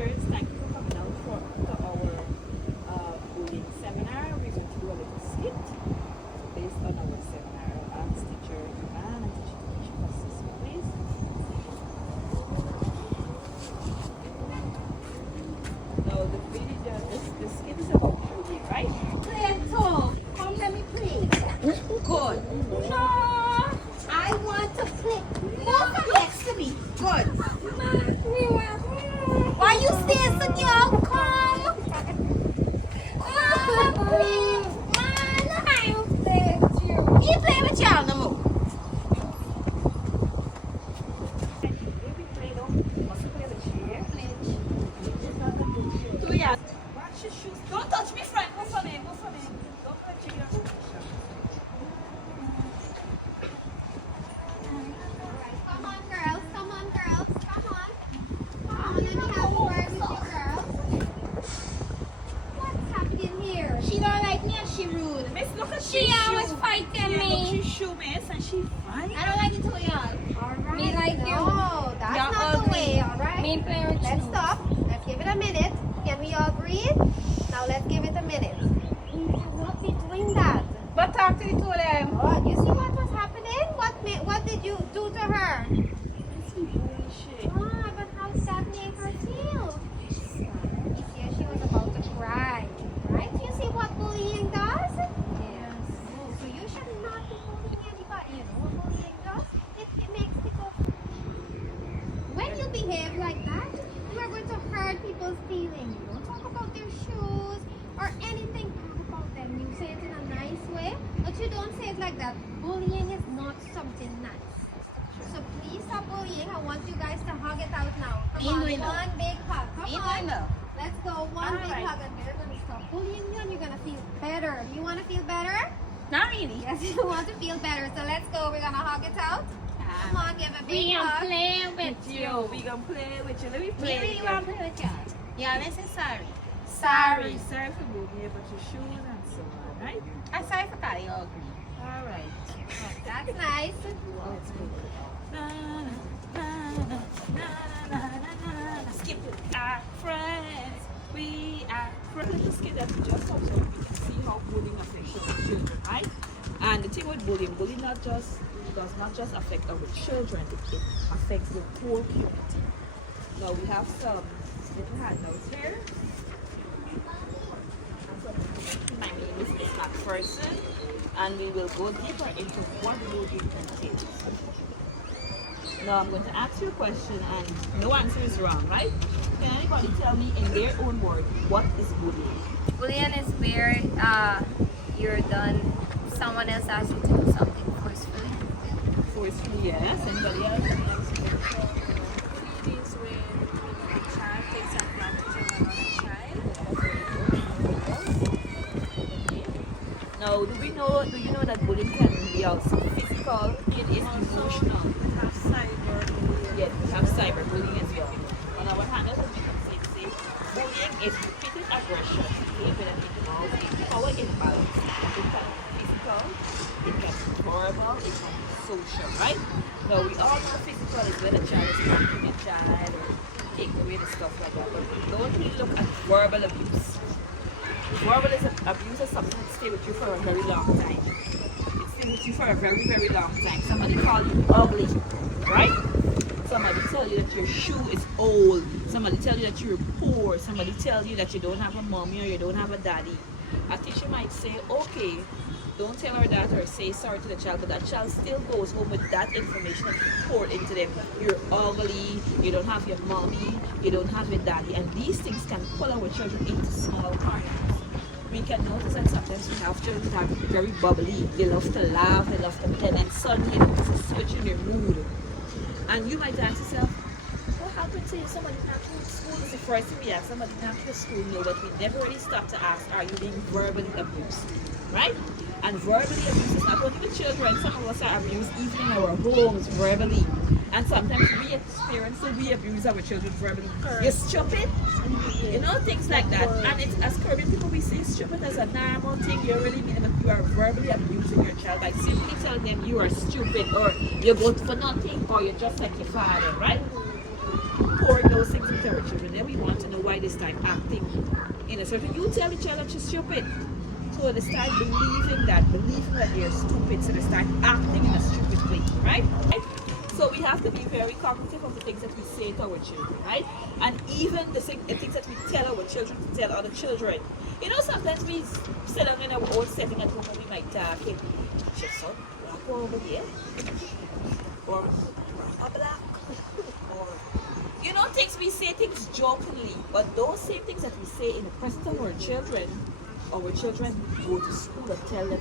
teachers, thank you for coming out to our bullying seminar. We're going to do a little skit based on our seminar. I'll ask teacher Iman and teacher Takesha to assist me, please. Now the video, the skit is about bullying, right? Cleo, come let me play. Good. No, I want to play. Move next to me. Good. Why you stay so young? Come. Please. Man, I play with you. You play with y'all no more. Baby play though. Must play the chair. So yeah. Watch your shoes. Don't touch me, Frank. Move for me. Move for me. Don't touch your shoes. Come on, girls. Come on, girls. Come on. Come on, let me have a word with you, girls. What's happening here? She don't like me and she rude. Miss, look at She always fighting Look, me. she's shoe, miss, and she fine. I don't like the two of y'all. Alright. Me like you. No, that's Y'all not ugly. the way, alright? Me play with Let's you. stop. Let's give it a minute. Can we all breathe? Now let's give it a minute. We cannot be doing that. But talk to the two of them. Oh, you see what was happening? What did you do to her? Ah, but how did that make her feel? You see, she was about to cry. Right? You see what bullying does? Yes. Oh, so you should not be bullying anybody. You know what bullying does? It makes people. When you behave like that, you are going to hurt people's feelings. You don't talk about their shoes or anything bad about them. You say it in a nice way, but you don't say it like that. Bullying is not something nice. So please stop bullying. I want you guys to hug it out now. Come on, one big hug. Come on. Let's go. One big Alright. hug and we're going to stop bullying you and you're going to feel better. Do you want to feel better? Not really. Yes, you want to feel better. So let's go. We're going to hug it out. Come on, give a big We am hug. playing with You, we gonna play with you. Let me play. Me really want to play with y'all. Yeah, this is sorry. Sorry for moving about your shoes and so on, right? I'm sorry for calling you ugly. All right. That's nice. Let's go. Na, na, na, na, na, na, na, na. Skip it. Our friends. We are friends. Little skip that we just have so we can see how bullying affects our children, right? And the thing with bullying not just does not just affect our children, it affects the whole community. Now we have some little handouts here. My name is Miss McPherson, and we will go deeper into what bullying entails. Now I'm going to ask you a question, and no answer is wrong, right? Can anybody tell me in their own words what is bullying? Bullying is where you're done, someone else asks you to do something forcefully. Forcefully, yes. Anybody else? It is when a child takes advantage of another child. Now, do you know that bullying can be also physical? It is emotional. We have cyberbullying. Yes, we have cyberbullying as well. On our hand, as we can say, bullying is repeated aggression, behavior that involves power imbalance. It can be physical, it can be verbal, it can be social, right? Now, we all know physical is when a child is punching a child or taking away the stuff like that, but we don't really look at verbal abuse. Verbal abuse is something that stays with you for a very long time. It stays with you for a very, very long time. Somebody call you ugly, right? Somebody tell you that your shoe is old. Somebody tell you that you're poor. Somebody tell you that you don't have a mommy or you don't have a daddy. A teacher might say, okay, don't tell her that or say sorry to the child, but that child still goes home with that information and poured into them. You're ugly, you don't have your mommy, you don't have your daddy, and these things can pull our children into small corners. We can notice that sometimes we have children that are very bubbly. They love to laugh, they love to play, and suddenly there's a switch in their mood. And you might ask yourself, what happened to you? Somebody not to school is the first thing we ask. Somebody not to school, no, but we never really stop to ask, are you being verbally abused? Right? And verbally abused is not only with children, some of us are abused even in our homes verbally. And sometimes we experience, so we abuse our children verbally. You're stupid, you know, things like that. And it's as Caribbean people, we say stupid as a normal thing. You really mean that you are verbally abusing your child by simply telling them you are stupid or you're good for nothing or you're just like your father, right? Pouring those things into our children. Then we want to know they start acting in a certain. You tell the child that she's stupid, so they start believing that they're stupid, so they start acting in a stupid way, right? So we have to be very cognitive of the things that we say to our children, right? And even the things that we tell our children to tell other children. You know, sometimes we sit down in our own setting at home and we might talk, okay, your son, black over here, or a black, or, you know, things we say things jokingly, but those same things that we say in the presence of our children go to school and tell them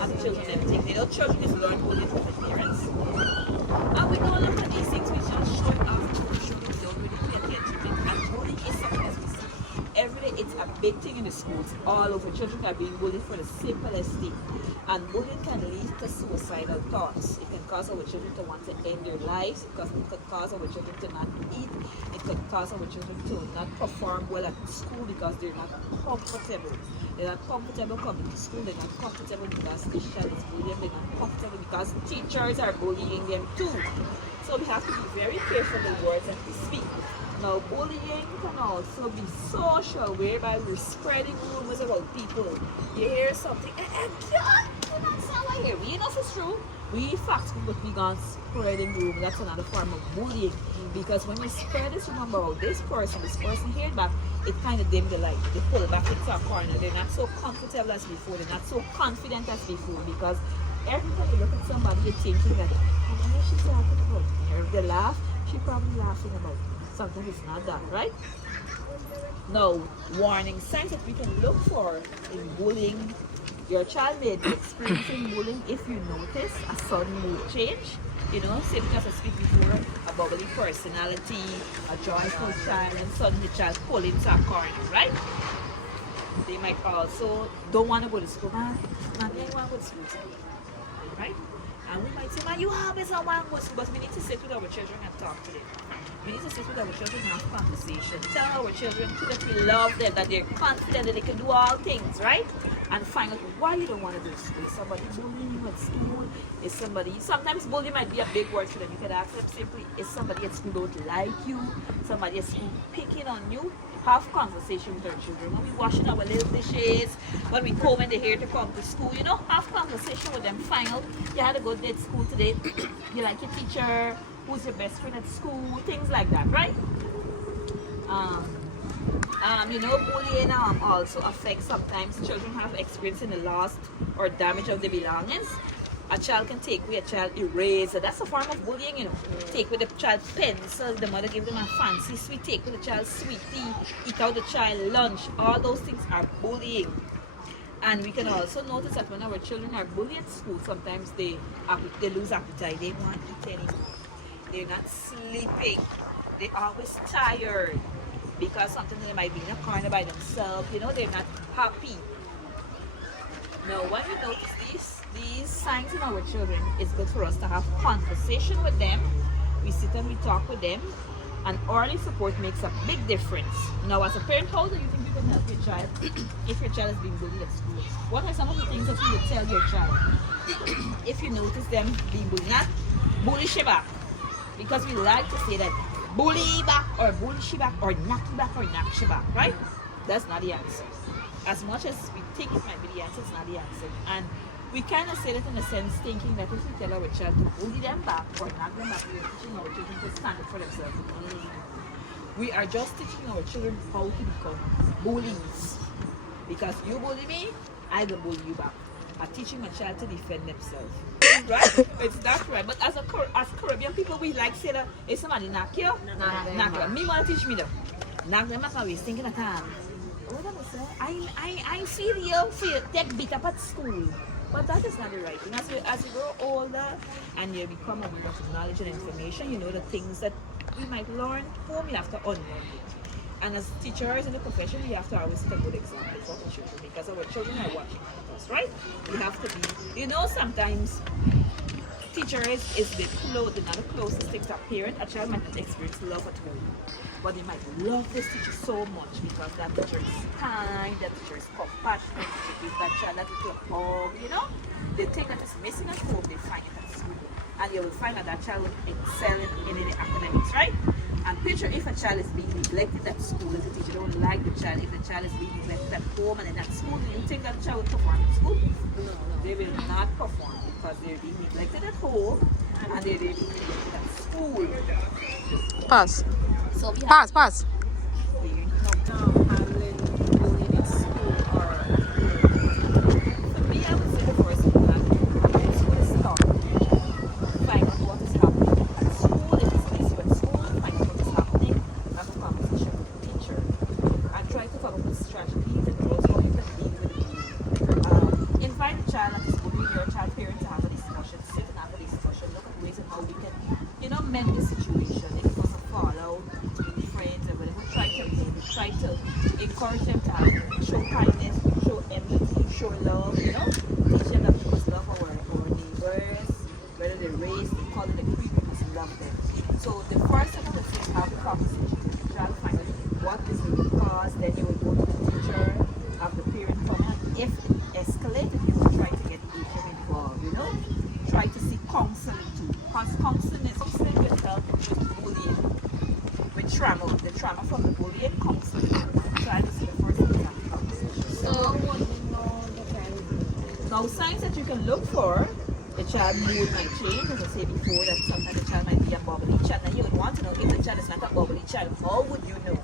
other children everything. You know, children is learn bullying from their parents. And we know a lot of these things we just show off to our children. They don't really pay attention to it. And bullying is something that we see every day. It's a big thing in the schools all over. Children are being bullied for the simplest thing. And bullying can lead to suicidal thoughts. It can cause our children to want to end their lives. It could cause our children to not eat. It could cause our children to not perform well at school because they're not comfortable. They're not comfortable coming to school. They're not comfortable because the child is bullying. They're not comfortable because teachers are bullying them too. So we have to be very careful with the words that we speak. Now, bullying can also be social, whereby we're spreading rumors about people. You hear something, that's not what I hear. You know if it's true. We facts, but we gone spreading rumors. That's another form of bullying. Because when you spread this rumor about this person heard back, it kind of dim the light. They pull back into a corner. They're not so comfortable as before. They're not so confident as before. Because every time you look at somebody, you're thinking that, oh, what is she talking about? And if they laugh, she's probably laughing about it. Sometimes it's not that, right? No warning signs that we can look for in bullying. Your child may be experiencing bullying if you notice a sudden mood change. You know, say because I speak before, a bubbly personality, a joyful child, and suddenly the child pull into a corner, right? They might also don't want to go to school. Man, they don't want to go to school today, right? And we might say, man, you always don't want to go to school, but we need to sit with our children and talk to them. We need to sit with our children and have conversation. Tell our children too that we love them, that they're confident that they can do all things, right? And find out why you don't want to do school. Is somebody bullying you at school? Is somebody, sometimes bullying might be a big word for them. You can ask them simply, is somebody at school don't like you? Somebody at school picking on you? Have conversation with our children. When we washing our little dishes, when we comb in the hair to come to school, you know, have conversation with them. Find out, you had a good day at school today. You like your teacher? Who's your best friend at school? Things like that, right? You know, bullying also affects sometimes children have experience in the loss or damage of their belongings. A child can take away a child eraser. That's a form of bullying, you know. Take with the child pencil, the mother give them a fancy sweet, take with the child sweetie, eat out the child lunch. All those things are bullying. And we can also notice that when our children are bullied at school, sometimes they lose appetite. They won't eat anymore. They're not sleeping. They're always tired because sometimes they might be in a corner by themselves. You know, they're not happy. Now, when we notice these signs in our children, it's good for us to have conversation with them. We sit and we talk with them, and early support makes a big difference. Now, as a parent, how do you think you can help your child if your child is being bullied at school? What are some of the things that you would tell your child if you notice them being bullied? Not bully she back, because we like to say that bully back or bully she back or knock you back or knock she back, right? That's not the answer. As much as we think it might be the answer, it's not the answer. And we kind of say that in a sense, thinking that if we tell our child to bully them back or knock them back, we are teaching our children to stand up for themselves. We are just teaching our children how to become bullies. Because you bully me, I will bully you back. I'm teaching my child to defend themselves. Right? It's not right. But as Caribbean people, we like say that if somebody knock you, knock them. Me want to teach me though. Knock them back, I was thinking at time. What am I saying? I feel you take beat up at school. But that is not the right thing. As you grow older and you become a woman of knowledge and information, you know the things that we might learn home, you have to unlearn it. And as teachers in the profession, we have to always set a good example for our children because our children are watching us, right? We have to be, you know, sometimes teachers is they're not the closest thing to a parent. A child might not experience love at home, but they might love this teacher so much because that teacher is kind, that teacher is compassionate, they give that child that little hug, you know? The thing that is missing at home, they find it at school. And you will find that that child will excel in the academics, right? And picture teacher, if a child is being neglected at school, if the teacher don't like the child, if the child is being neglected at home and then at school, do you think that the child will perform at school? No. They will not perform because they're being neglected at home and they're being neglected at school. Pass. So we have Pass. handling bullying in school or at home. For me, I would say the first thing that school is start. Find out what is happening at school. If it's an issue at school, find out what is happening. Have a conversation with the teacher and try to come up with strategies and rules how you can deal with it. Invite the child at school, your child parent to have a discussion, sit and have a discussion, look at ways and how we can, mend the situation. If it was a fallout between friends and whatever, try to encourage them to show kindness, show empathy, show love, teach them that we must love our neighbors, whether they're race, they call it a creed, we must love them. So the first thing to say is have a conversation with the child, find out what is the root cause, then you will go to the teacher, have the parent come in. If it escalated, you will try to get the HM involved, try to seek counseling too. Because counseling will help with bullying, with trauma, the trauma from the bullying, counseling. Try to see the first thing that conversation. So, what do you know the child? Now, signs that you can look for, the child mood might change, as I said before, that sometimes the child might be a bubbly child. And you would want to know if the child is not a bubbly child, how would you know?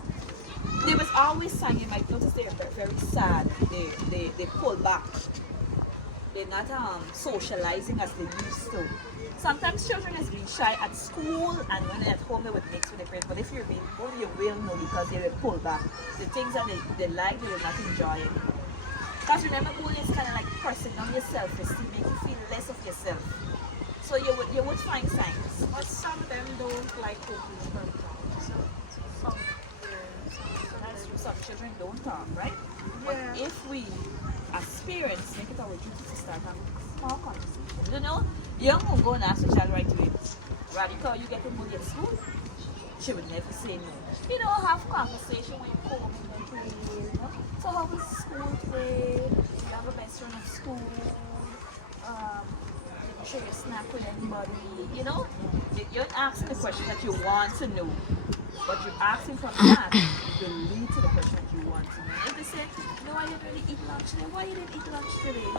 There was always signs, you might notice they're very sad, they pull back. They're not socializing as they used to. Sometimes children is being shy at school and when they're at home they would mix with their friends. But if you're being bullied, you will know because they will pull back. The things that they like, they will not enjoy it. Because remember, bullying is kind of like pressing on your self-esteem, make you feel less of yourself. So you would find signs. But some of them don't like cooking from home. So some That's true. Some children don't talk, right? Yeah. But if we, as parents, make it our duty to start having small conversations. Young won't go and ask the child right away, Radhika, you getting bullied at school? She would never say no. Have conversation when you come home and play. So how was school today? Do you have a best friend at school? Did you share your snack with anybody? You're asking the question that you want to know. But you're asking from that, it will lead to the question that you want to know. If they say, no, I didn't really eat lunch today. Why you didn't eat lunch today?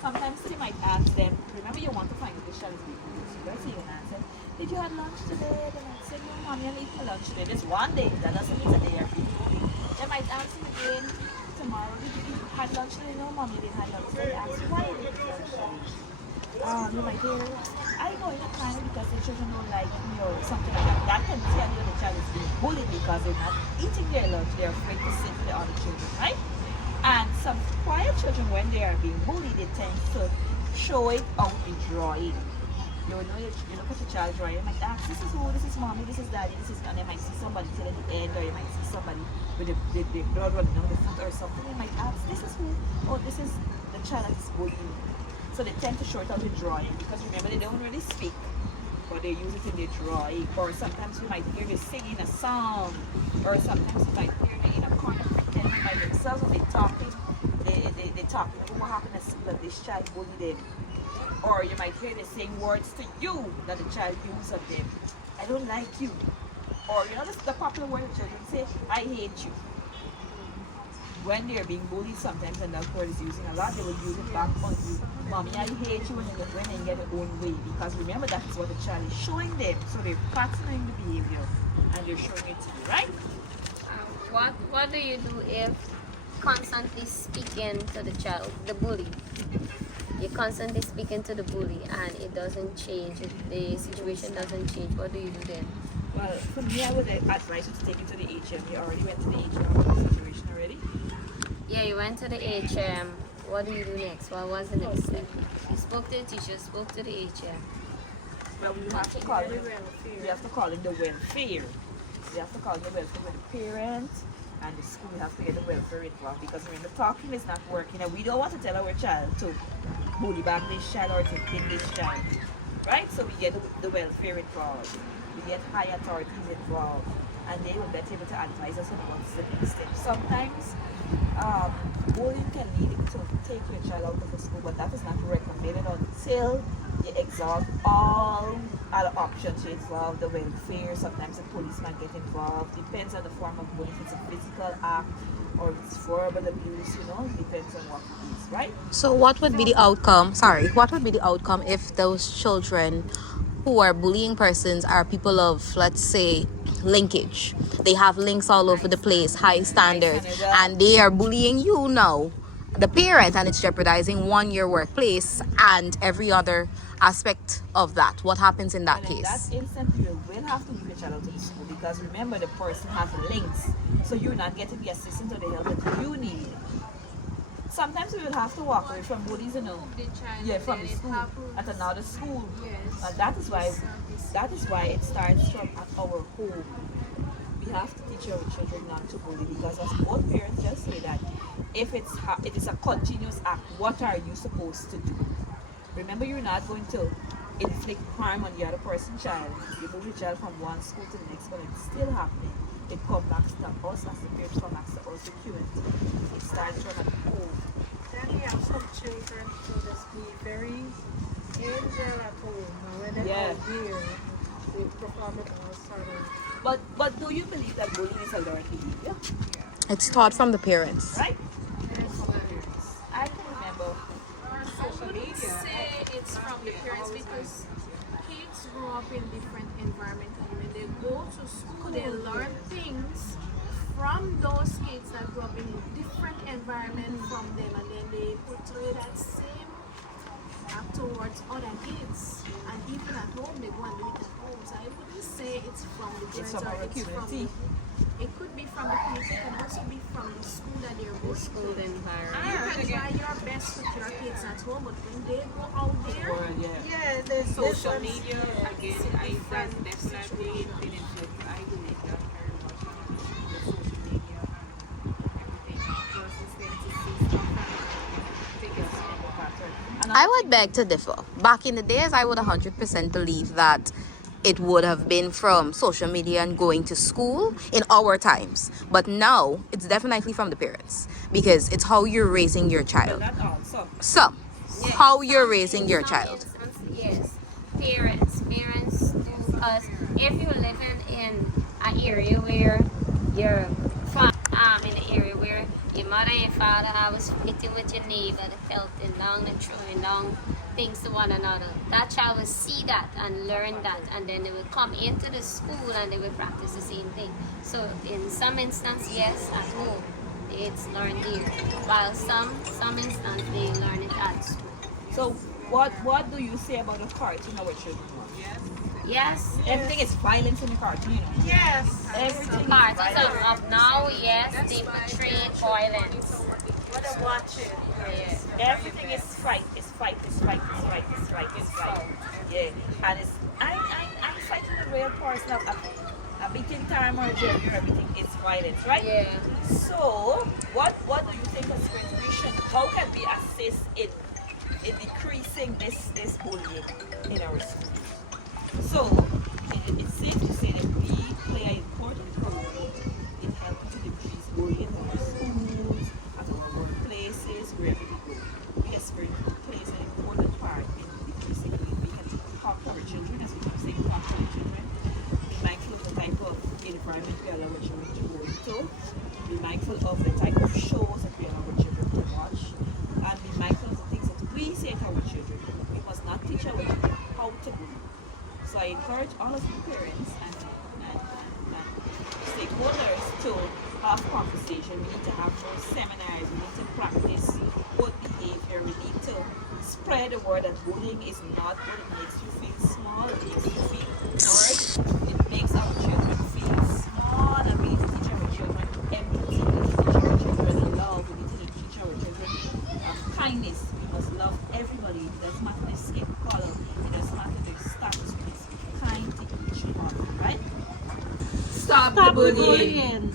Sometimes they might ask them, remember you want to find out the child is being bullied. So let's say you answer, did you have lunch today? They might say, no, mommy, I didn't eat my lunch today. This one day, that doesn't mean that they are being bullied. They might ask you again tomorrow, did you have lunch today? No, mommy, you didn't have lunch today. They ask you, why you didn't eat lunch today? You might hear, I know in a time because the children don't like me or something like that. That can tell you the child is being bullied because they're not eating their lunch. They're afraid to sit with the other children, right? And some quiet children, when they are being bullied, they tend to show it out in drawing. You look at the child drawing, you might ask, this is who, this is mommy, this is daddy, this is, and they might see somebody till at the end, or you might see somebody with the blood running down the foot or something. You might ask, this is who, oh, this is the child that is bullying. So they tend to show it out in drawing because remember they don't really speak, but they use it in their drawing. Or sometimes you might hear them singing a song, or sometimes you might hear them in a corner pretending by themselves when they're talking. They talking about what happened at school that this child bullied them. Or you might hear them saying words to you that the child used of them. I don't like you. Or the popular word children say, I hate you. When they're being bullied sometimes and that word is using a lot, they will use it back on you. Mommy, I hate you when they get their own way. Because remember, that is what the child is showing them. So they're patterning the behavior and they're showing it to you, right? What do you do if constantly speaking to the child, the bully? You're constantly speaking to the bully and it doesn't change, the situation doesn't change. What do you do then? Well, for me, I would advise you to take it to the HM. You already went to the HM about the situation already? Yeah, you went to the HM. What do you do next? What was the next step? You spoke to the teacher, spoke to the HM. Well, we have to call it the welfare. We have to call it the welfare. We have to call it the welfare with the parent and the school. We have to get the welfare involved because remember, talking is not working and we don't want to tell our child to bully back this child or to hit this child. Right? So we get the welfare involved. We get high authorities involved. and they will better able to advise us on what's the next step. Sometimes bullying can lead you to take your child out of the school, but that is not recommended until you exhaust all other options. You exhaust the welfare. Sometimes the police might get involved. Depends on the form of bullying. If it's a physical act or it's verbal abuse, depends on what it is, right? So what would be the outcome? Sorry, what would be the outcome if those children who are bullying persons are people of, let's say, linkage? They have links all over the place, high standards, and they are bullying you now, the parent, and it's jeopardizing one, your workplace, and every other aspect of that. What happens in that And in that case? instance, you will have to leave your child out of the school because remember, the person has links, so you're not getting the assistance or the help that you need. Sometimes we will have to walk away from bullies, from the school at another school, and that is why it starts from at our home. We have to teach our children not to bully because as both parents just say that if it is a continuous act, what are you supposed to do? Remember, you're not going to inflict harm on the other person's child. You move your child from one school to the next, but it's still happening. It comes back to us as the parents, come back to us the parents. It starts from at home. Then we have some children who just be very angel at home. And when they Yeah. go here, they perform it all sudden. But do you believe that bullying is a learned behavior? It's taught from the parents. Right? I can remember. I wouldn't say it's from the parents because kids grow up in different environments and when they go to school they learn things from those kids that grew up in different environment from them and then they portray that same act towards other kids and even at home they go and do it at home. So I wouldn't say it's from the parents from or our it's from community. it could be from the community, it can also be from the school that they're going School to. environment. You can try your best with your kids at home, but when they go out there, Or, yeah. Yeah, there's Social difference. media, again, I that's definitely been influenced. I believe that very much on the social media, everything. Persons tend to see stuff and take it And I would beg to differ. Back in the days, I would 100% believe that it would have been from social media and going to school in our times. But now, it's definitely from the parents because it's how you're raising your child. not all. So, So, how you're raising your Some child. instances, yes, parents do, because if you're living in an area where your in an area where your mother and father are was fighting with your neighbor, the pelting down and throwing down things to one another, that child will see that and learn that, and then they will come into the school and they will practice the same thing. So in some instances, yes, at home it's learned here, while some instances they learn it at school. so what do you say about the cartoon our children watch? Yes, Everything is violence in the cartoon. Yes. Everything is parts violence. of now, yes, they portray violence. What I'm watching. Yeah. Everything is fight. Yeah, and it's I'm fighting a real person. A beating time or a journey, everything is violence, right? Yeah. So, what do you think as contribution? How can we assist in decreasing this bullying in our schools? So, it's safe to say that we play an important role in helping to decrease bullying in our schools, at our workplaces, wherever we go. Yes, we plays an important part in decreasing bullying. We can talk to our children, as we keep saying, talk to our children. Be mindful of the type of environment we allow our children to go into. Be mindful of the type of shows that we allow our children to watch. And be mindful of the things that we say to our children. We must not teach our children how to bully. So I encourage all of you parents and stakeholders to have conversation. We need to have more seminars. We need to practice good behavior. We need to spread the word that bullying is not what it makes you feel small. It makes you feel hurt. It makes our children feel small. And we need to teach our children empathy. We need to teach our children love. We need to teach our children kindness. We must love everybody. It doesn't matter their skin color. It doesn't matter their status. We must be kind to each other, right? Stop the bullying.